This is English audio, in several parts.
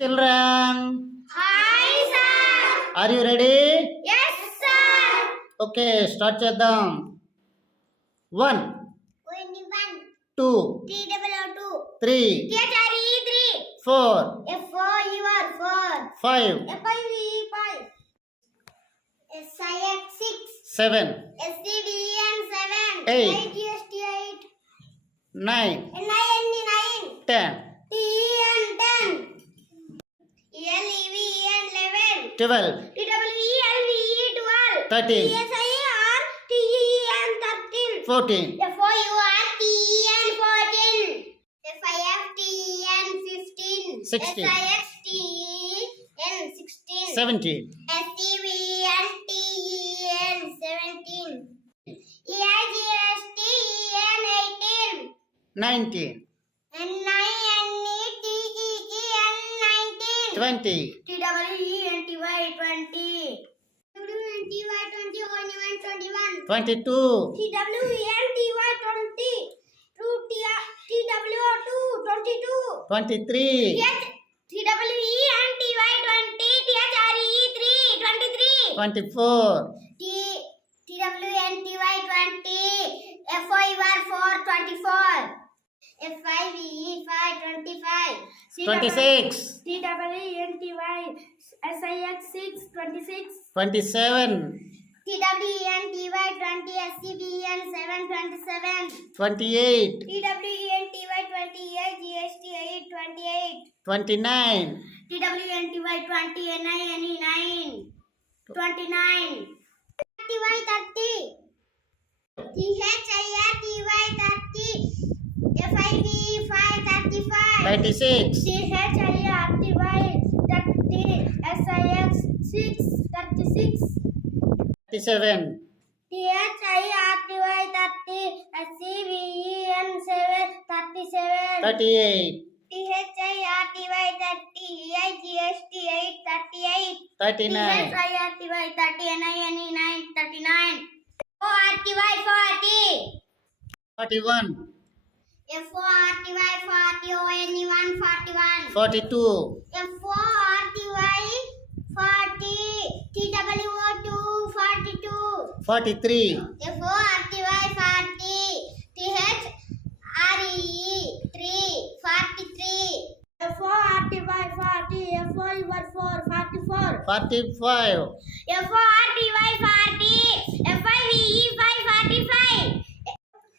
Children, Hi, sir. are you ready? Yes, sir. Okay, start చేద్దాం. 1, 21. 2, 300. 3, T-H-R-E 4, 3. F-O-U-R 4. 5, F-I-V-E 5. S-I-X 6. 7, S-C-D-E-N 7. 8. I-G-S-T 8. 9, N-I-N-E 9. 10, T-E-N 10. E-L-E-V-E-N 11. 12, T-W-E-L-V-E 12. 13, T-S-I-R T-E-N 13. 14, F-O-U-R-T-E-N 14. F-I-F-T-E-N 15. 16. S-I-X-T-E-N 16. 17, S-E-V-E-N-T-E-N 17. E-I-G-S-T-E-N 18. 19, N-I-N-E-T-E-E-N 19. 20, T-W-E-N-T-Y 20. W-E-N-T-Y 21. 22, T-W-E-N-T-Y 20. T-W-O-2 22. 23, T-W-E-N-T-Y 20. T-H-R-E 3 23. 24, T-W-N-T-Y 20. F-O-U-R 4 24. F-I-V-E 5 25. 26, T-W-E-N-T-Y S-I-X 6 26. 27, T-W-E-N-T-Y 20 S-C-B-E-N 7 27. 28, T-W-E-N-T-Y 28 G-S-T 8 28. 29, T-W-E-N-T-Y 20 N-I-N-E 9 29. T-Y 30. T-H-I-R-T-Y 30. F-I-V-E 5 35. 36, T-H-I-R-T-Y 30. S-I-X 6 36. 37, T-H-I-R-T-Y 30. S-C-V-E-N 7 37. 38, T-H-I-R-T-Y 30. E-I-G-S-T 8 38. 39, T-H-I-R-T-Y 30. N-I-N-E 9 39. O-R-T-Y 40. 41, F-O-R-T-Y 40. O-N-E 1 41. 42, F-O-R-T-Y 40. T-W-O-2 42. 43, F-O-R-T-Y 40. T-H-R-E 3 43. F-O-R-T-Y 40. F-O-U-R 4 44. 45, F-O-R-T-Y 40. F-I-V-E 5 45.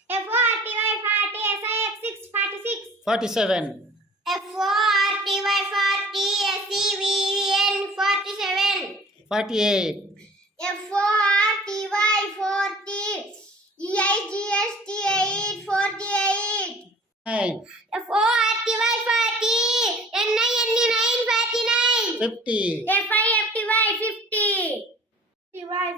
F-O-R-T-Y 40. S-I-X 6 46. 47, F-O-R-T-Y 40. S-E-V-E-N 47. 48, F-O-R-T-Y 40. E-I-G-S-T 8 48. 9, F-O-R-T-Y 40. N-I-N-E 9 49. 50, F-I-F-T-Y 50. T-Y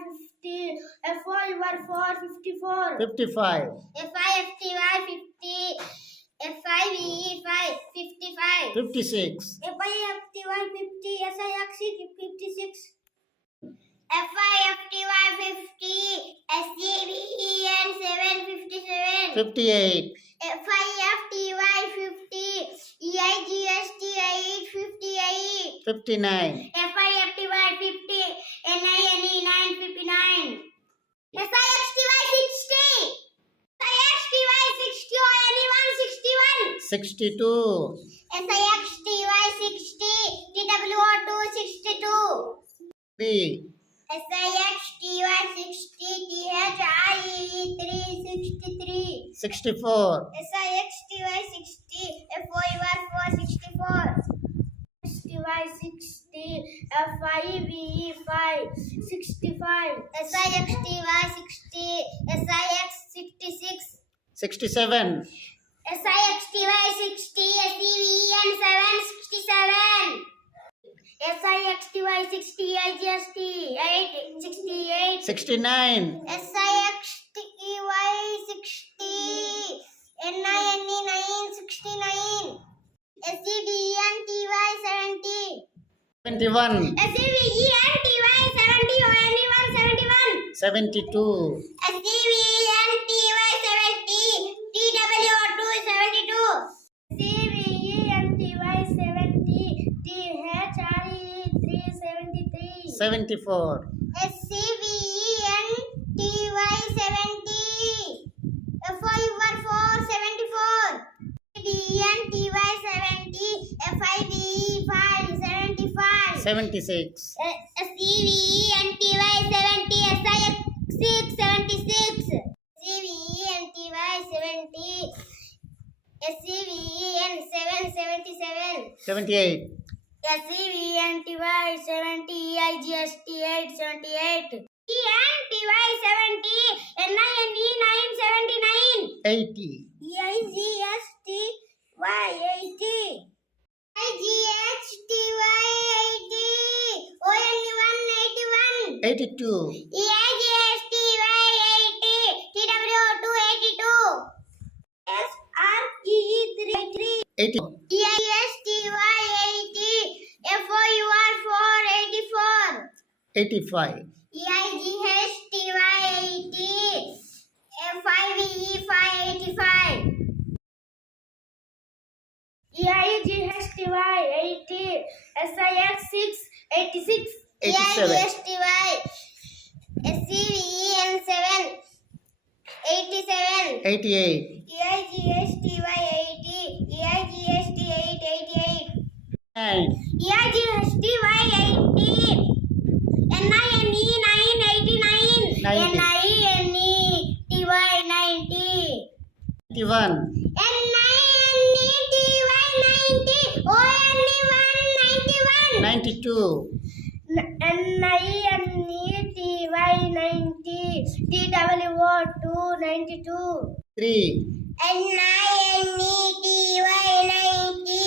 50. F-O-U-R 4 54. 55, F-I-F-T-Y 50. F-I-V-E 5 55. 56, F-I-F-T-Y 50. S-I-X 56. F-I-F-T-Y 50. S-E-V-E-N 7 57. 58, F-I-F-T-Y 50. E-I-G-S-T 8 58. 59, F-I-F-T-Y 50. N-I-N-E 9 59. S-I-X-T-Y 60. S-I-X-T-Y 60. O-N-E 1 61. 62, S-I-X-T-Y 60. T-W-O-2 62. 3, S-I-X-T-Y 60. T-H-I-E 3 63. 64, S-I-X-T-Y 60. F-O-U-R 4 64. S-T-Y 60. F-I-V-E 5 65. S-I-X-T-Y 60. S-I-X 66. 67, S-I-X-T-Y 60. S-E-V-E-N 7 67. S-I-X-T-Y 60. I-G-S-T 8 68. 69, S-I-X-T-E-Y 60. N-I-N-E 9 69. S-E-D-E-N-T-Y 70. 71, S-E-V-E-N-T-Y 70. O-N-E 1 71. 72, S-E-V-E-N-T-Y 70. T-W-O-2 72. S-E-V-E-N-T-Y 70. 74. SCVENTY 70. FOUR 4 74. DNTY 70. FIVE 5 75. 76. SCVENTY 70. SIX 76. SCVENTY 70. SCVEN 77. 78. SCVENTY 70. EIGST 8 78. ENTY 70. NINE 9 79. 80. EIGST 80. IGHTY 80. ONE 1 81. 82. EIGSTY 80. TW 282. SREE 3. 80. EISTY 80. FOUR 4 84. 85. EIGHTY 80. FIVE 5 85. EIGHTY 80. SIX 6 86. 87. EIGHTY SCVEN 7 87. 88. EIGHTY 80. EIGHTY 8 88. 9. EIGHTY 80. NINE 9 89. 90. NINETY 90. 91. NINETY 90. ONE 1 91. 92. NINETY 90. TWO 2 92. 3. NINETY 90.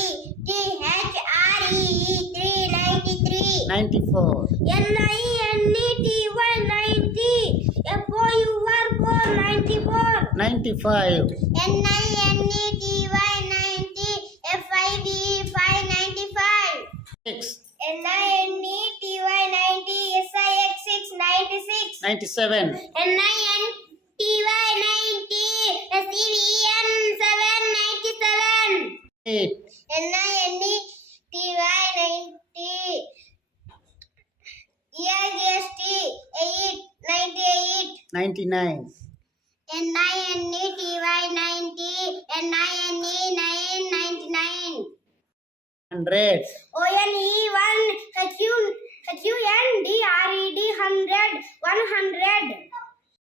THREE 3 93. 94. NINETY 90. FOUR 4 94. 95. NINETY 90. FIVE 5 95. 6. NINETY 90. SIX 6 96. 97. NINTY 90. SCVEN 7 97. 8. NINTY 90. EIGST 8 98. 99. NINTY 90. NINE 9 99. 100. ONE 1 HUNDRED 100.